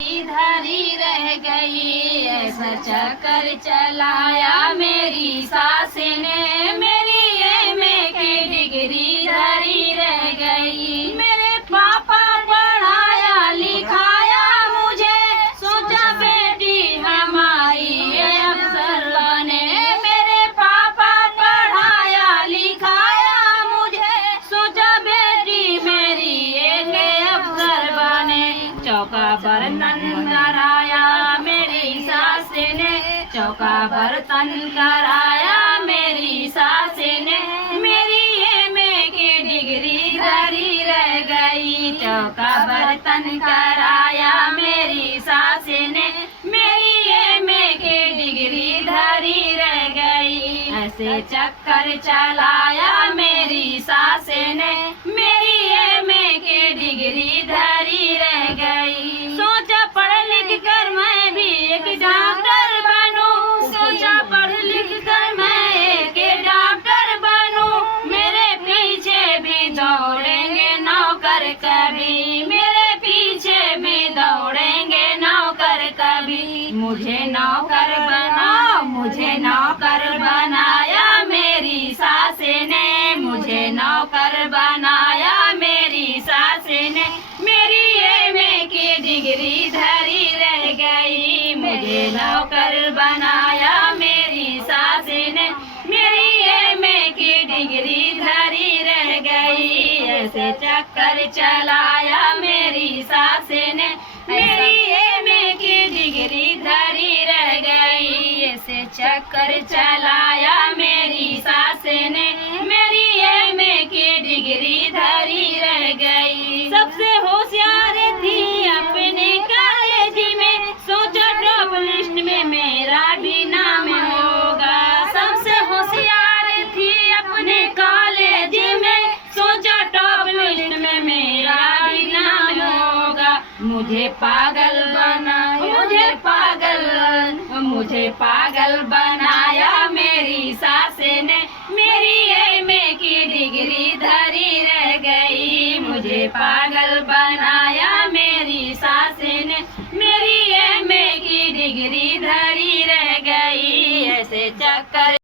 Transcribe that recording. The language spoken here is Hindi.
धरी रह गई, ऐसा चक्कर चलाया मेरी सास ने, मेरी एमए की डिग्री धरी रह गई। मेरे पापा पढ़ाया लिखाया मुझे, सोचा बेटी हमारी अफसर बने। मेरे पापा पढ़ाया लिखाया मुझे, सोचा बेटी मेरी एक अफसर बने। चौका बर्तन कराया मेरी सास ने, चौका बर्तन कराया मेरी सास ने, मेरी एमए की डिग्री धरी रह गई। चौका बर्तन कराया मेरी सास ने, मेरी एमए की डिग्री धरी रह गई। ऐसे चक्कर चलाया मेरी सास ने, मेरी एमए की डिग्री धरी रह गई। सोचा पढ़ लिख कर मैं भी एक डॉक्टर बनूं, सोचा पढ़ लिख कर मैं एक डॉक्टर बनूं। मेरे पीछे भी दौड़ेंगे नौकर कभी, मेरे पीछे भी दौड़ेंगे नौकर कभी। मुझे नौकर बनाओ, मुझे नौकर बनाया मेरी सास ने, मुझे नौकर बनाया मेरी सास ने, मेरी एमए की डिग्री धरी रह गई। मुझे नौकर बनाया मेरी सास ने, मेरी एमए की डिग्री धरी रह गई। ऐसे चक्कर चलाया मेरी सास ने, मेरी एमए की डिग्री धरी रह गई। ऐसे चक्कर चलाया मेरी सास ने, मेरी एमए की डिग्री धरी रह गई। सबसे होशियार थी अपने कॉलेज में, सोचा टॉप लिस्ट में मेरा भी नाम होगा। सबसे होशियार थी अपने कॉलेज में, सोचा टॉप लिस्ट में मेरा भी नाम होगा। मुझे पागल बना, मुझे पागल बनाया मेरी सास ने, मेरी एमए की डिग्री धरी रह गई। मुझे पागल बनाया मेरी सास ने, मेरी एमए की डिग्री धरी रह गई। ऐसे चक्कर